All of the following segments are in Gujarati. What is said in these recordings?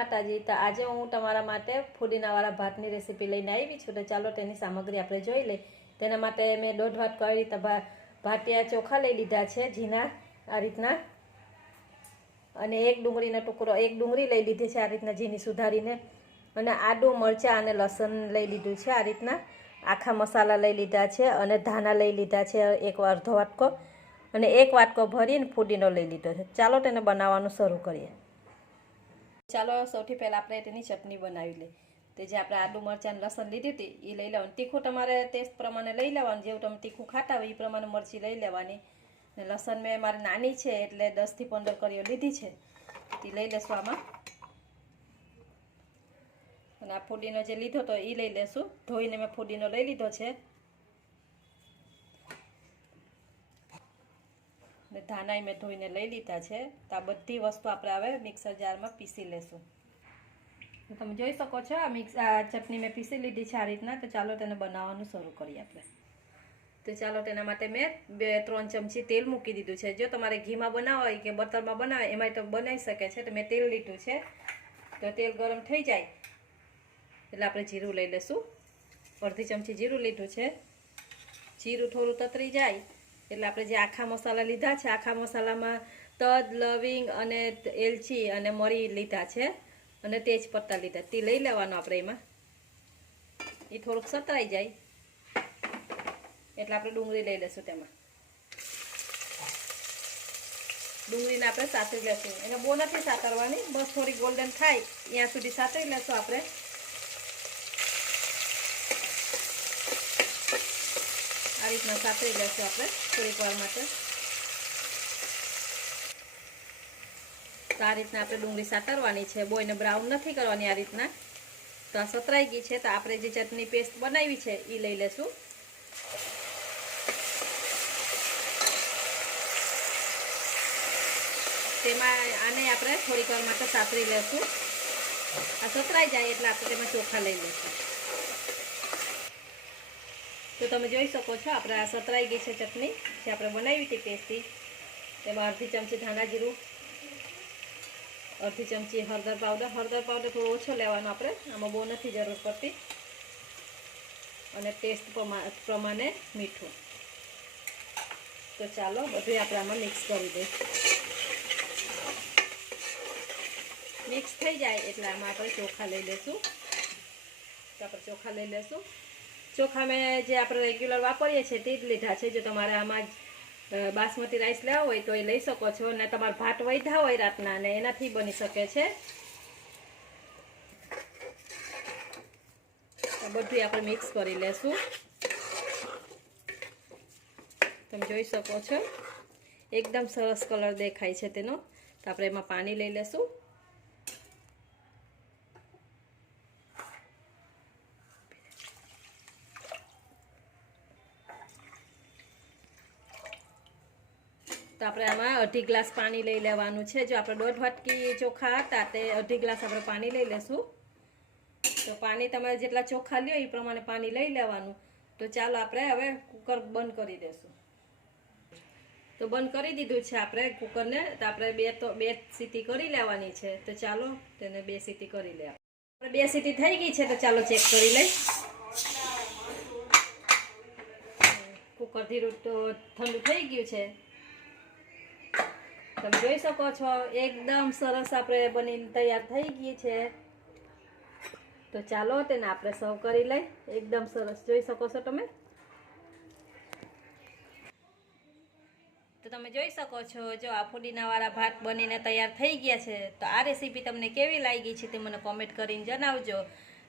માતાજી। તો આજે હું તમારા માટે ફુદીનાવાળા ભાતની રેસીપી લઈને આવી છું। તો ચાલો તેની સામગ્રી આપણે જોઈ લઈએ। તેના માટે મેં 1.5 વાટકો આવી રીતે ભાટિયા ચોખા લઈ લીધા છે ઝીણા આ રીતના, અને એક ડુંગળીનો ટુકડો, એક ડુંગળી લઈ લીધી છે આ રીતના ઝીણી સુધારીને, અને આદું મરચાં અને લસણ લઈ લીધું છે આ રીતના। આખા મસાલા લઈ લીધા છે અને ધાણા લઈ લીધા છે અડધો વાટકો, અને 1 વાટકો ભરીને ફુદીનો લઈ લીધો છે। ચાલો તેને બનાવવાનું શરૂ કરીએ। ચાલો સૌથી પહેલાં આપણે તેની ચટણી બનાવી લઈએ। તે જે આપણે આદુ મરચાં લસણ લીધી હતી એ લઈ લેવાનું। તીખું તમારે ટેસ્ટ પ્રમાણે લઈ લેવાનું, જેવું તમે તીખું ખાતા હોય એ પ્રમાણે મરચી લઈ લેવાની। ને લસણ મેં મારી નાની છે એટલે 10 થી 15 કળીઓ લીધી છે, તે લઈ લેશું આમાં। અને આ ફુદીનો જે લીધો તો એ લઈ લેશું, ધોઈને મેં ફુદીનો લઈ લીધો છે। ને ધાણા મેં ધોઈને લઈ લીધા છે। તો આ બધી વસ્તુ આપણે હવે મિક્સર જારમાં પીસી લેશું। તમે જોઈ શકો છો આ ચટણી મેં પીસી લીધી છે આ રીતના। તો ચાલો તેને બનાવવાનું શરૂ કરીએ આપણે। તો ચાલો તેના માટે મેં 2-3 ચમચી તેલ મૂકી દીધું છે। જો તમારે ઘીમાં બનાવવા હોય કે બટરમાં બનાવે એમાં તો બનાવી શકે છે। તો મેં તેલ લીધું છે। તો તેલ ગરમ થઈ જાય એટલે આપણે જીરું લઈ લેશું। અડધી ચમચી જીરું લીધું છે। જીરું થોડું તતરી જાય એટલે આપણે જે આખા મસાલા લીધા છે, આખા મસાલામાં તજ, લવિંગ અને એલચી અને મરી લીધા છે, અને તેજ પત્તા લીધા, તે લઈ લેવાનું આપણે એમાં। એ થોડુંક સતરાઈ જાય એટલે આપણે ડુંગળી લઈ લેશું। તેમાં ડુંગળીને આપણે સાતરી લેશું। એને બહુ નથી સાતરવાની, બસ થોડી ગોલ્ડન થાય ત્યાં સુધી સાતરી લેશું આપણે। આ રીતના સાતરી લેશું આપણે થોડીક વાર માટે। તો આ રીતના આપણે ડુંગળી સાતરવાની છે, બહુ એને બ્રાઉન નથી કરવાની આ રીતના। તો આ સતરાઈ ગઈ છે, તો આપણે જે ચટણી પેસ્ટ બનાવી છે એ લઈ લેશું। તેમાં આને આપણે થોડીક વાર માટે સાતરી લેશું। આ સતરાઈ જાય એટલે આપણે તેમાં ચોખા લઈ લેશું। તો તમે જોઈ શકો છો આપણે આ સતરાઈ ગઈ છે ચટણી જે આપણે બનાવી હતી પેસ્ટથી। તેમાં અડધી ચમચી ધાણા જીરું, અડધી ચમચી હળદર પાવડર થોડો ઓછો લેવાનો આપણે, આમાં બહુ નથી જરૂર પડતી, અને ટેસ્ટ પ્રમાણે મીઠું। તો ચાલો બધું આપણે આમાં મિક્સ કરી દઈએ। મિક્સ થઈ જાય એટલે આમાં આપણે ચોખા લઈ લેશું। તો આપણે ચોખા લઈ લેશું। ચોખા મેં જે આપણે રેગ્યુલર વાપરીએ છીએ તે જ લીધા છે। જો તમારે આમાં બાસમતી રાઈસ લેવા હોય તો એ લઈ શકો છો, ને તમારે ભાત વધ્યા હોય રાતના ને એનાથી બની શકે છે। બધું આપણે મિક્સ કરી લેશું। તમે જોઈ શકો છો એકદમ સરસ કલર દેખાય છે તેનો। તો આપણે એમાં પાણી લઈ લેશું। તો આપણે આમાં 1.5 ગ્લાસ પાણી લઈ લેવાનું છે। જો આપણે 1.5 વાટકી ચોખા હતા તે 1.5 ગ્લાસ આપણે પાણી લઈ લેશું। તો પાણી તમારે જેટલા ચોખા લ્યો એ પ્રમાણે પાણી લઈ લેવાનું। તો ચાલો આપણે હવે કુકર બંધ કરી દેશું। તો બંધ કરી દીધું છે આપણે કુકરને। તો આપણે બે સીટી કરી લેવાની છે। તો ચાલો તેને 2 સીટી કરી લે। આપણે 2 સીટી થઈ ગઈ છે, તો ચાલો ચેક કરી લઈ। કુકર ધીરું તો ઠંડુ થઈ ગયું છે। તમે જોઈ શકો છો એકદમ સરસ આપણે બનીને તૈયાર થઈ ગઈ છે। તો ચાલો તેને આપણે સર્વ કરી લઈ। એકદમ સરસ જોઈ શકો છો તમે। તો તમે જોઈ શકો છો જો આ ફુદીનાવાળા ભાત બનીને તૈયાર થઈ ગયા છે। તો આ રેસીપી તમને કેવી લાગી છે તે મને કોમેન્ટ કરીને જણાવજો।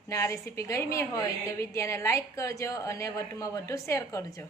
ને આ રેસીપી ગમી હોય તો વિડીયોને લાઈક કરજો અને વધુમાં વધુ શેર કરજો।